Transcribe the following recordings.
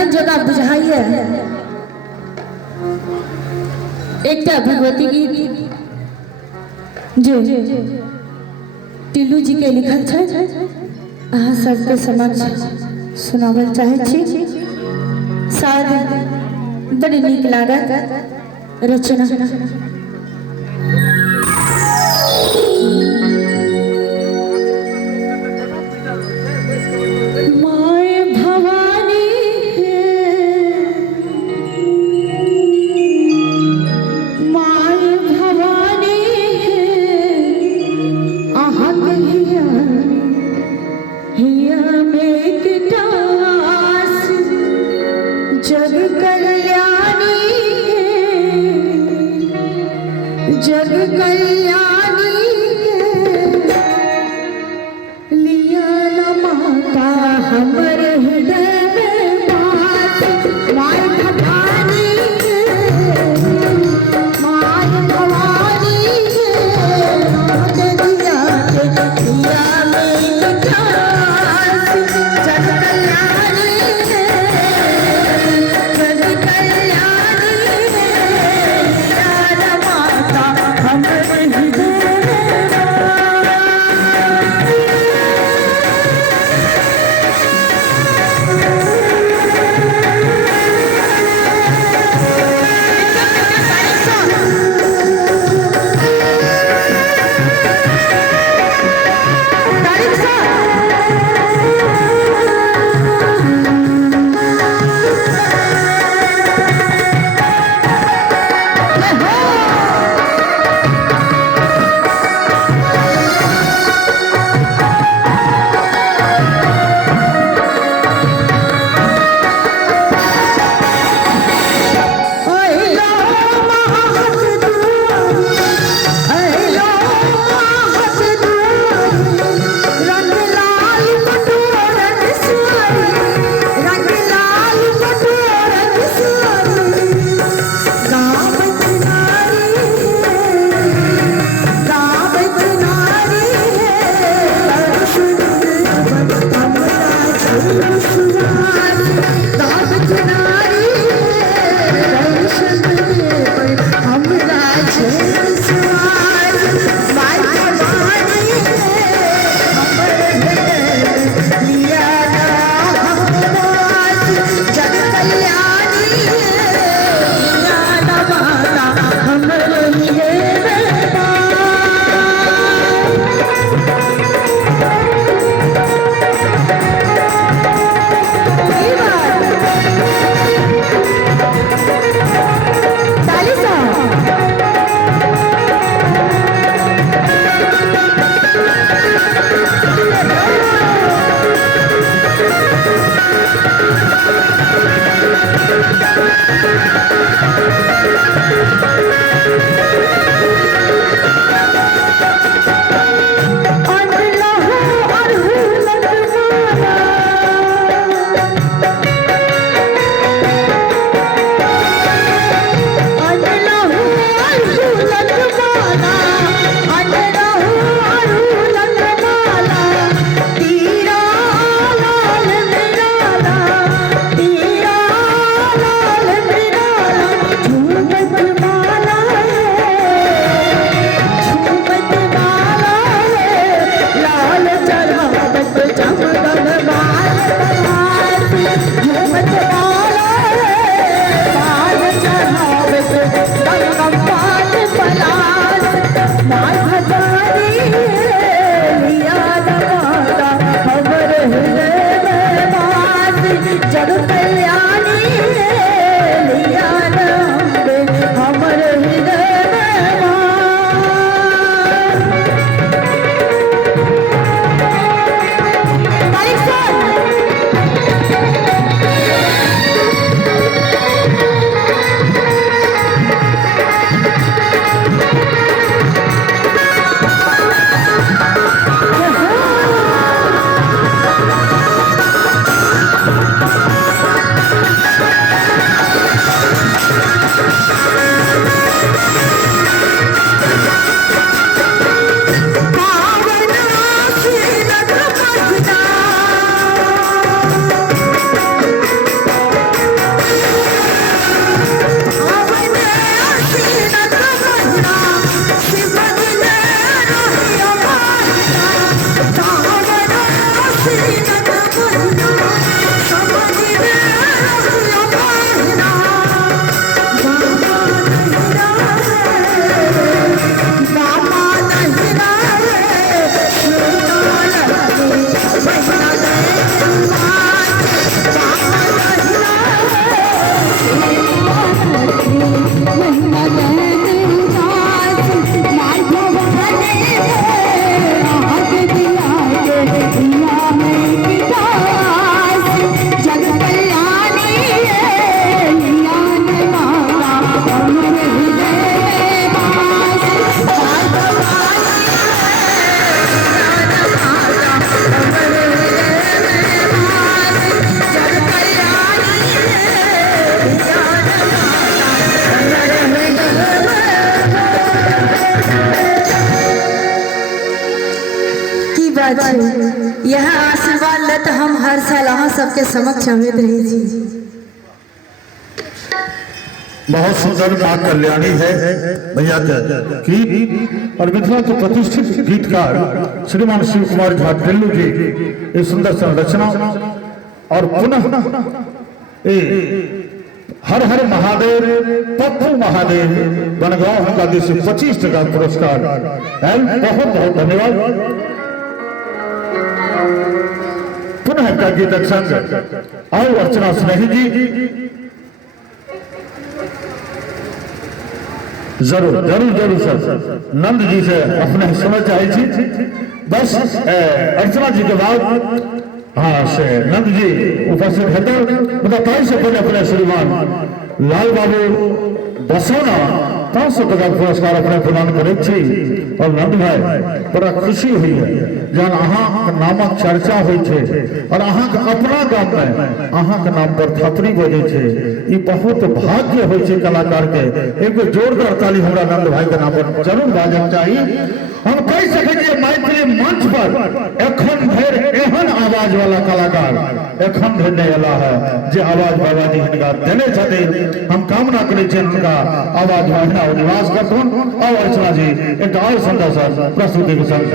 आंगन जगह बुझाइए एक भगवती गीत जो टिल्लू जी के लिखल है अहाँ सबके समक्ष सुनावल चाहे छी। शायद बड़ी नीक लागत रचना। जग कल्याणी लिया न माता हमर हृदय में बात माय भवानी माय भवानी नाथ दिया लिया में खास जग कल्याणी जग कल्याणी लिया न माता हमर हृदय सबके समक्ष अमित रही जी। बहुत सुंदर मां कल्याणी है भैया की और मिथिला के प्रतिष्ठित गीतकार श्रीमान शिव कुमार झा टिल्लू जी ये सुंदर संरचना और पुनः हर हर महादेव पप्पू महादेव बनगांव का दिल से 25 टका पुरस्कार बहुत बहुत धन्यवाद। पुनः का गीतक संग और अर्चना स्नेही जी जरूर जरूर जरूर सर नंद जी से अपने समझ चाहिए बस अर्चना जी के बाद हाँ से नंद जी उपस्थित है मतलब 2.5 से पहले अपने श्रीमान लाल बाबू बसोना 500 टका पुरस्कार अपने प्रदान करे और नंद भाई बड़ा खुशी हुई है जहां अहाँ नामक चर्चा हुई है और अहाँ के अपना गांव में अहाँ के नाम पर थपड़ी बजे छे ये बहुत भाग्य होय छे कलाकार के। एक जोरदार ताली हमरा नंद भाई के नाम पर जरूर बाजक चाहिए। हम कह सके जे मैथिली मंच पर एखन धरि एहन आवाज वाला कलाकार एखन धरि नहीं अला है जे आवाज बाबा जी हिनका देने छथिन। हम कामना करै छी हुनका आवाज बढ़िया निवास करथुन और अर्चना जी एक और सुंदर सा प्रस्तुति के संग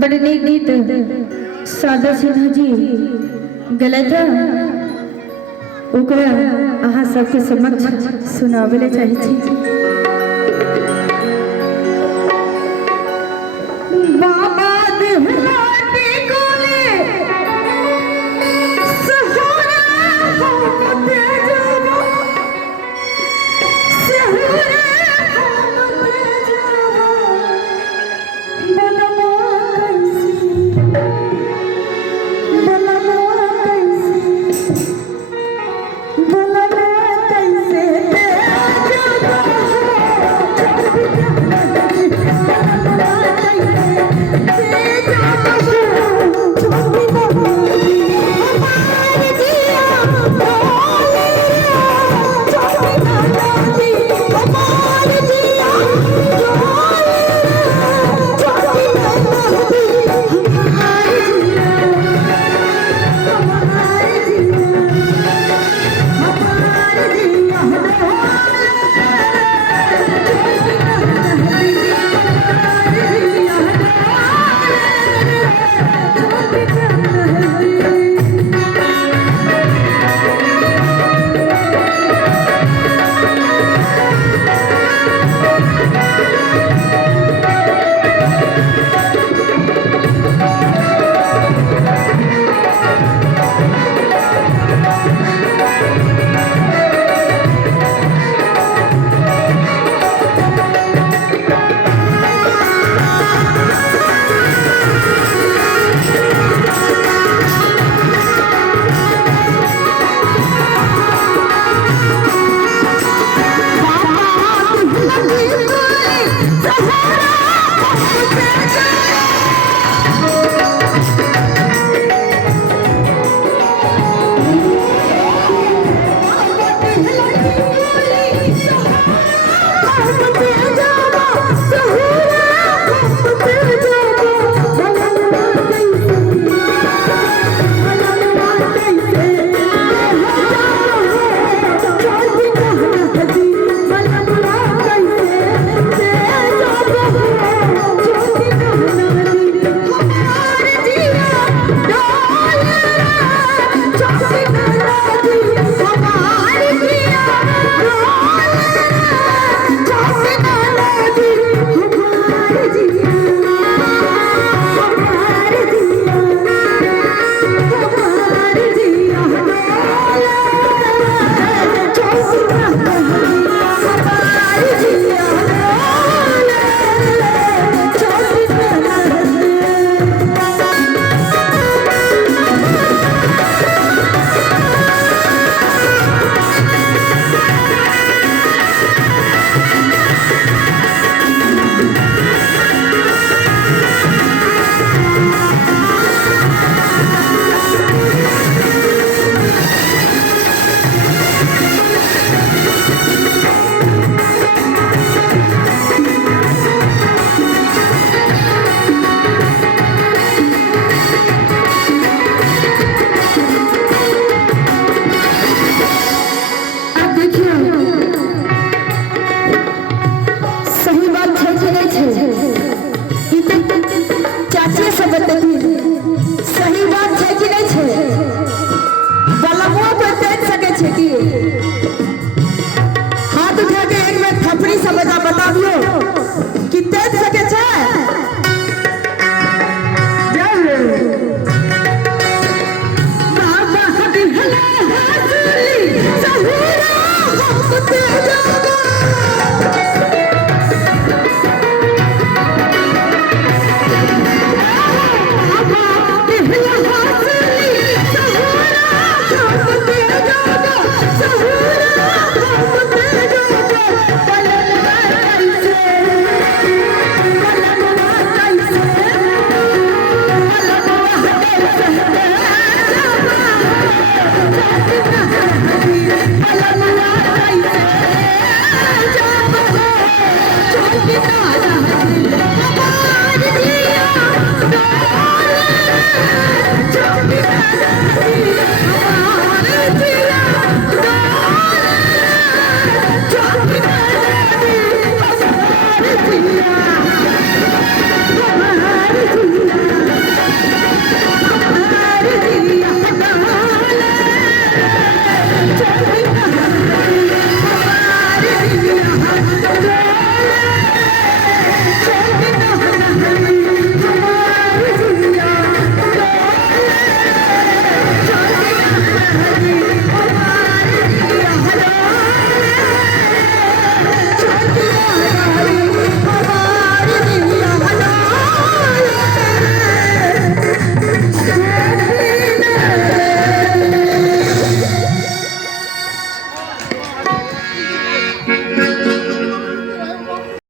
बड़े नीक गीत सादा सिन्हा जी गलत ओकरा अहाँ सबके समक्ष सुनावे ले चाहे छी।